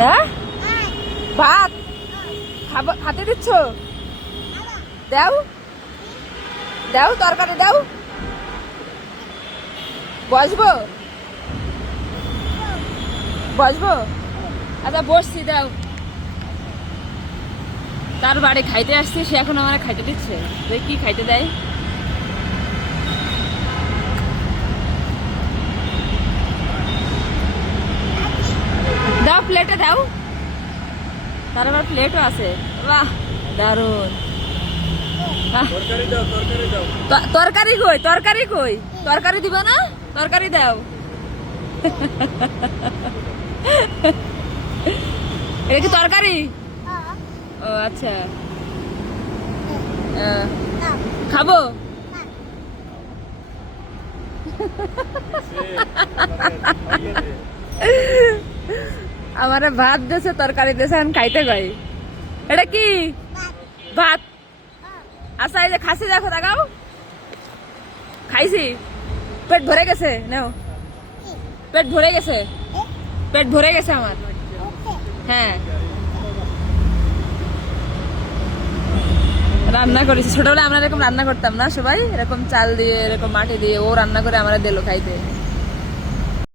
হ্যাঁ ভাত খাতে দিচ্ছ? দাও দাও, তরকারি দাও। বসবো বসবো? আচ্ছা বসছি, দাও। তার বাড়ি খাইতে আসছি, সে এখন আমার খাইতে দিচ্ছে। কি খাইতে দেয়? দাও, প্লেটে দাও। তার আবার প্লেটও আছে। বাহ, দারুন। তরকারি কই? তরকারি কই? তরকারি দিবা না? তরকারি দাও। এটা কি তরকারি? ও আচ্ছা, খাবো। আমার ভাত দিয়েছে, তরকারি দিয়েছে, এখন খাইতে কই। এটা কি ভাত? আচ্ছা, এই যে খাসি, দেখো, দেখাও। খাইছি, পেট ভরে গেছে। নাও, পেট ভরে গেছে, পেট ভরে গেছে আমার। হ্যাঁ, রান্না করেছি। ছোটবেলায় আমরা এরকম রান্না করতাম না, সবাই এরকম চাল দিয়ে, এরকম মাটি দিয়ে ও রান্না করে আমরা দিল খাইতে।